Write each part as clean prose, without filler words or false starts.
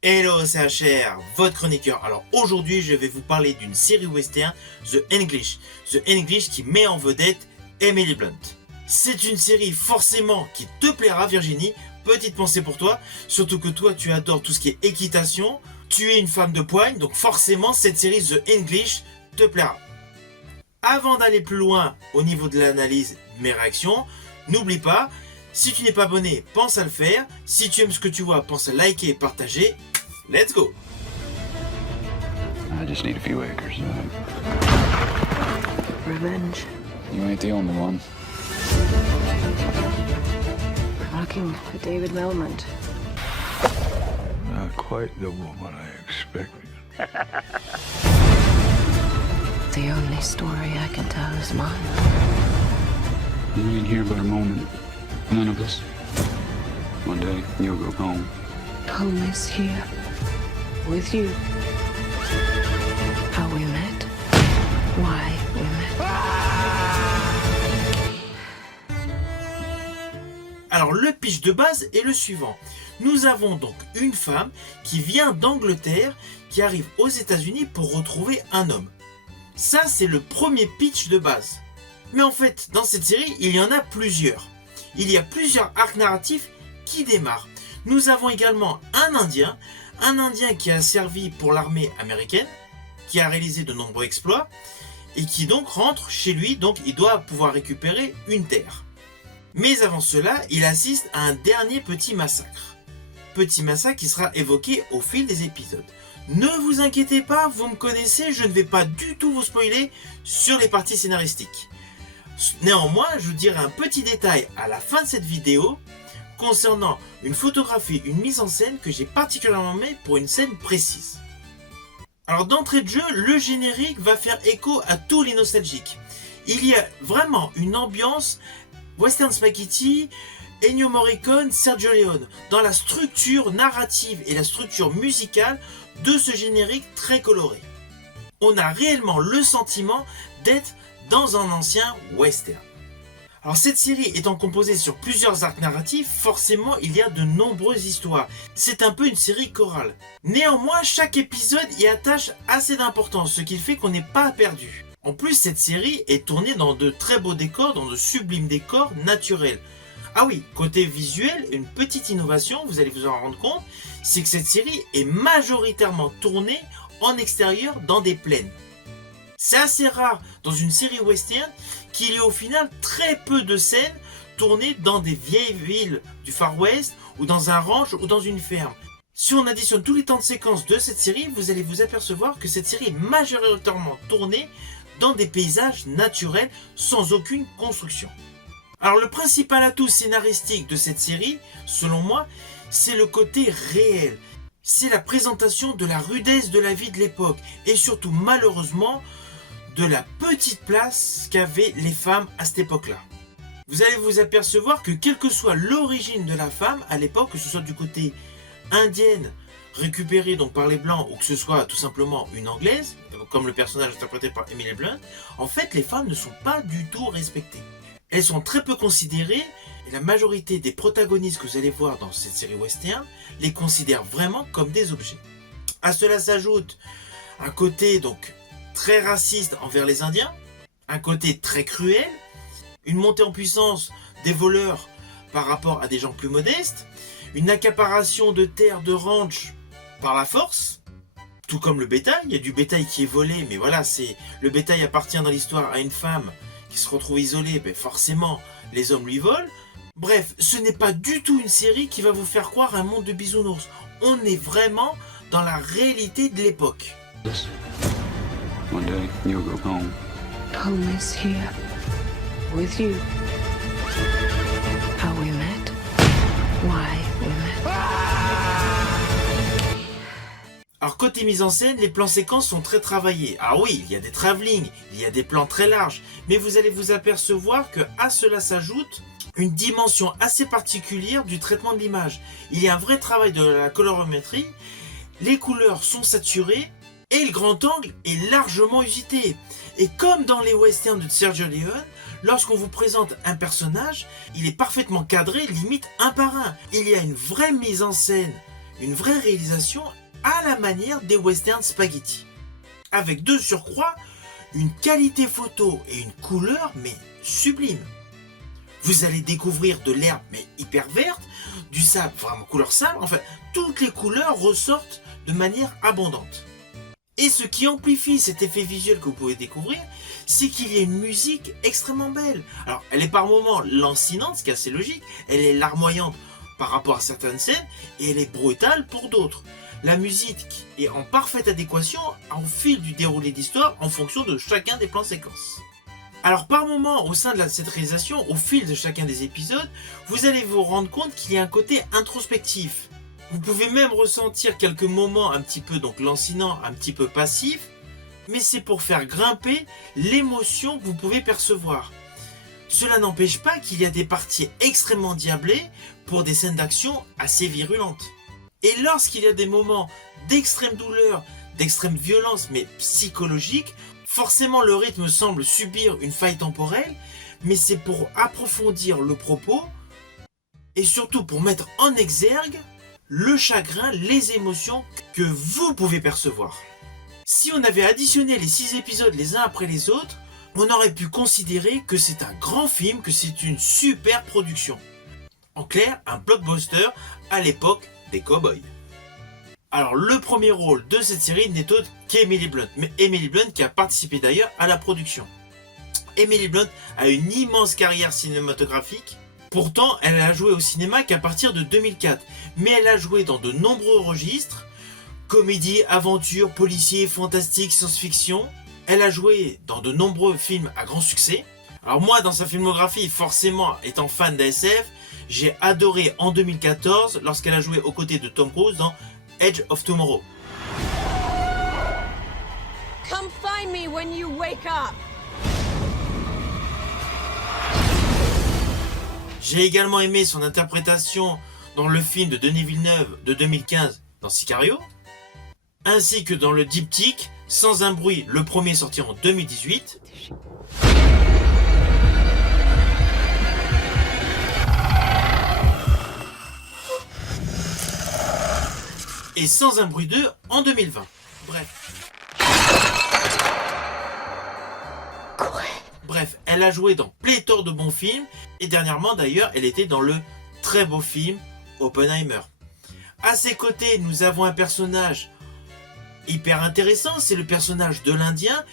Hello, c'est HR, votre chroniqueur. Alors aujourd'hui, je vais vous parler d'une série western, The English. The English qui met en vedette Emily Blunt. C'est une série forcément qui te plaira, Virginie. Petite pensée pour toi, surtout que toi, tu adores tout ce qui est équitation. Tu es une femme de poigne, donc forcément, cette série The English te plaira. Avant d'aller plus loin au niveau de l'analyse de mes réactions, n'oublie pas, si tu n'es pas abonné, pense à le faire. Si tu aimes ce que tu vois, pense à liker et partager. Let's go! I just need a few acres. Revenge. You ain't the only one. We're looking for David Melmond. Not quite the woman I expected. The only story I can tell is mine. You ain't here but a moment. None of us. One day, you'll go home. Home is here. With you. How we met. Why we met. Alors le pitch de base est le suivant. Nous avons donc une femme qui vient d'Angleterre, qui arrive aux États-Unis pour retrouver un homme. Ça, c'est le premier pitch de base. Mais en fait, dans cette série, il y en a plusieurs. Il y a plusieurs arcs narratifs qui démarrent. Nous avons également un Indien qui a servi pour l'armée américaine, qui a réalisé de nombreux exploits, et qui donc rentre chez lui, donc il doit pouvoir récupérer une terre. Mais avant cela, il assiste à un dernier petit massacre. Petit massacre qui sera évoqué au fil des épisodes. Ne vous inquiétez pas, vous me connaissez, je ne vais pas du tout vous spoiler sur les parties scénaristiques. Néanmoins, je vous dirai un petit détail à la fin de cette vidéo concernant une photographie, une mise en scène que j'ai particulièrement aimée pour une scène précise. Alors d'entrée de jeu, le générique va faire écho à tous les nostalgiques. Il y a vraiment une ambiance Western Spaghetti, Ennio Morricone, Sergio Leone, dans la structure narrative et la structure musicale de ce générique très coloré. On a réellement le sentiment d'être dans un ancien western. Alors cette série étant composée sur plusieurs arcs narratifs, forcément il y a de nombreuses histoires. C'est un peu une série chorale. Néanmoins, chaque épisode y attache assez d'importance, ce qui fait qu'on n'est pas perdu. En plus, cette série est tournée dans de très beaux décors, dans de sublimes décors naturels. Ah oui, côté visuel, une petite innovation, vous allez vous en rendre compte, c'est que cette série est majoritairement tournée en extérieur dans des plaines. C'est assez rare dans une série western qu'il y ait au final très peu de scènes tournées dans des vieilles villes du Far West ou dans un ranch ou dans une ferme. Si on additionne tous les temps de séquence de cette série, vous allez vous apercevoir que cette série est majoritairement tournée dans des paysages naturels sans aucune construction. Alors le principal atout scénaristique de cette série, selon moi, c'est le côté réel. C'est la présentation de la rudesse de la vie de l'époque et surtout malheureusement de la petite place qu'avaient les femmes à cette époque-là. Vous allez vous apercevoir que quelle que soit l'origine de la femme à l'époque, que ce soit du côté indienne, récupérée donc par les blancs, ou que ce soit tout simplement une anglaise, comme le personnage interprété par Emily Blunt, en fait les femmes ne sont pas du tout respectées. Elles sont très peu considérées, et la majorité des protagonistes que vous allez voir dans cette série western les considèrent vraiment comme des objets. À cela s'ajoute un côté donc très raciste envers les Indiens, un côté très cruel, une montée en puissance des voleurs par rapport à des gens plus modestes, une accaparation de terres de ranch par la force, tout comme le bétail. Il y a du bétail qui est volé, mais voilà, le bétail appartient dans l'histoire à une femme qui se retrouve isolée, ben forcément les hommes lui volent. Bref, ce n'est pas du tout une série qui va vous faire croire à un monde de bisounours. On est vraiment dans la réalité de l'époque. One day, you'll go home. Home is here. With you. How we met. Why we met. Alors côté mise en scène, les plans séquences sont très travaillés. Ah oui, il y a des travelling, il y a des plans très larges, mais vous allez vous apercevoir que à cela s'ajoute une dimension assez particulière du traitement de l'image. Il y a un vrai travail de la colorimétrie, les couleurs sont saturées et le grand angle est largement usité. Et comme dans les westerns de Sergio Leone, lorsqu'on vous présente un personnage, il est parfaitement cadré, limite un par un. Il y a une vraie mise en scène, une vraie réalisation à la manière des westerns spaghetti. Avec de surcroît une qualité photo et une couleur mais sublime. Vous allez découvrir de l'herbe mais hyper verte, du sable vraiment couleur sable, enfin toutes les couleurs ressortent de manière abondante. Et ce qui amplifie cet effet visuel que vous pouvez découvrir, c'est qu'il y a une musique extrêmement belle. Alors elle est par moments lancinante, ce qui est assez logique, elle est larmoyante par rapport à certaines scènes, et elle est brutale pour d'autres. La musique est en parfaite adéquation au fil du déroulé d'histoire en fonction de chacun des plans séquences. Alors par moment, au sein de cette réalisation, au fil de chacun des épisodes, vous allez vous rendre compte qu'il y a un côté introspectif. Vous pouvez même ressentir quelques moments un petit peu donc lancinants, un petit peu passifs, mais c'est pour faire grimper l'émotion que vous pouvez percevoir. Cela n'empêche pas qu'il y a des parties extrêmement diablées pour des scènes d'action assez virulentes. Et lorsqu'il y a des moments d'extrême douleur, d'extrême violence, mais psychologique, forcément le rythme semble subir une faille temporelle, mais c'est pour approfondir le propos et surtout pour mettre en exergue le chagrin, les émotions que vous pouvez percevoir. Si on avait additionné les 6 épisodes les uns après les autres, on aurait pu considérer que c'est un grand film, que c'est une super production. En clair, un blockbuster à l'époque des cow-boys. Alors le premier rôle de cette série n'est autre qu'Emily Blunt, mais Emily Blunt qui a participé d'ailleurs à la production. Emily Blunt a une immense carrière cinématographique, pourtant elle a joué au cinéma qu'à partir de 2004, mais elle a joué dans de nombreux registres, comédie, aventure, policier, fantastique, science-fiction. Elle a joué dans de nombreux films à grand succès. Alors moi dans sa filmographie, forcément étant fan d'ASF, j'ai adoré en 2014 lorsqu'elle a joué aux côtés de Tom Cruise dans Edge of Tomorrow. Come find me when you wake up. J'ai également aimé son interprétation dans le film de Denis Villeneuve de 2015 dans Sicario, ainsi que dans le diptyque Sans un bruit, le premier sorti en 2018. Et Sans un bruit 2 en 2020. Bref, elle a joué dans pléthore de bons films, et dernièrement d'ailleurs, elle était dans le très beau film Oppenheimer. À ses côtés, nous avons un personnage hyper intéressant, c'est le personnage de l'Indien.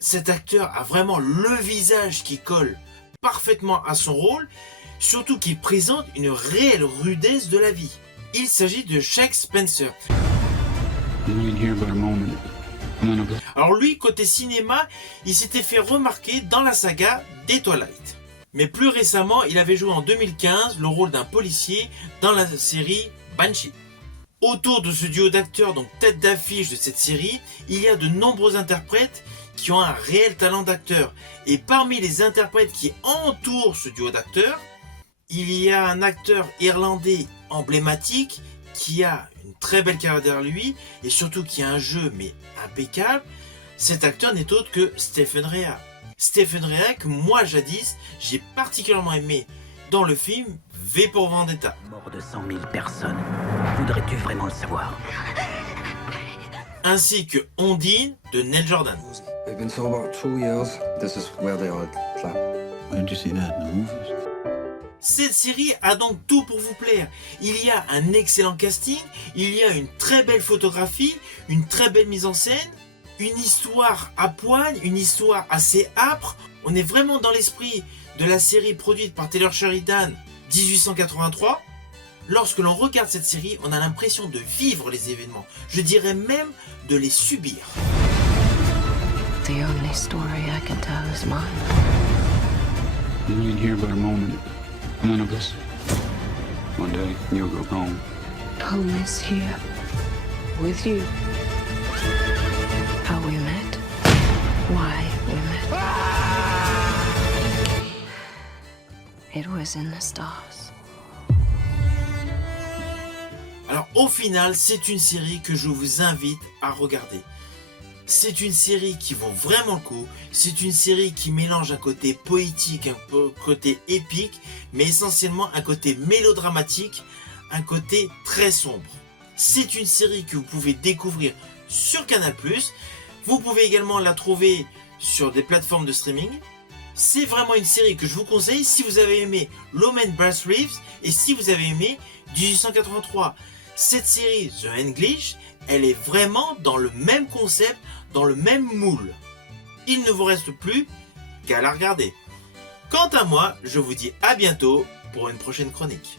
Cet acteur a vraiment le visage qui colle parfaitement à son rôle, surtout qu'il présente une réelle rudesse de la vie. Il s'agit de Shaq Spencer. Alors lui, côté cinéma, il s'était fait remarquer dans la saga des Twilight. Mais plus récemment, il avait joué en 2015 le rôle d'un policier dans la série Banshee. Autour de ce duo d'acteurs, donc tête d'affiche de cette série, il y a de nombreux interprètes qui ont un réel talent d'acteur. Et parmi les interprètes qui entourent ce duo d'acteurs, il y a un acteur irlandais emblématique qui a une très belle carrière derrière lui et surtout qui a un jeu mais impeccable. Cet acteur n'est autre que Stephen Rea. Stephen Rea que moi jadis j'ai particulièrement aimé dans le film V pour Vendetta. Mort de 100 000 personnes. Voudrais-tu vraiment le savoir? Ainsi que Ondine de Neil Jordan. They've been so about 2 years. This is where they are trapped. Why did you see that in the movies? Cette série a donc tout pour vous plaire. Il y a un excellent casting, il y a une très belle photographie, une très belle mise en scène, une histoire à poigne, une histoire assez âpre. On est vraiment dans l'esprit de la série produite par Taylor Sheridan 1883. Lorsque l'on regarde cette série, on a l'impression de vivre les événements. Je dirais même de les subir. The only story I can tell is mine. You ain't here but a moment. None of us. One day, you'll go home. Home is here. With you. How we met. Why we met. It was in the stars. Alors au final, c'est une série que je vous invite à regarder. C'est une série qui vaut vraiment le coup, c'est une série qui mélange un côté poétique, un côté épique, mais essentiellement un côté mélodramatique, un côté très sombre. C'est une série que vous pouvez découvrir sur Canal+. Vous pouvez également la trouver sur des plateformes de streaming. C'est vraiment une série que je vous conseille si vous avez aimé Loman Bass Reeves et si vous avez aimé 1883. Cette série, The English, elle est vraiment dans le même concept, dans le même moule. Il ne vous reste plus qu'à la regarder. Quant à moi, je vous dis à bientôt pour une prochaine chronique.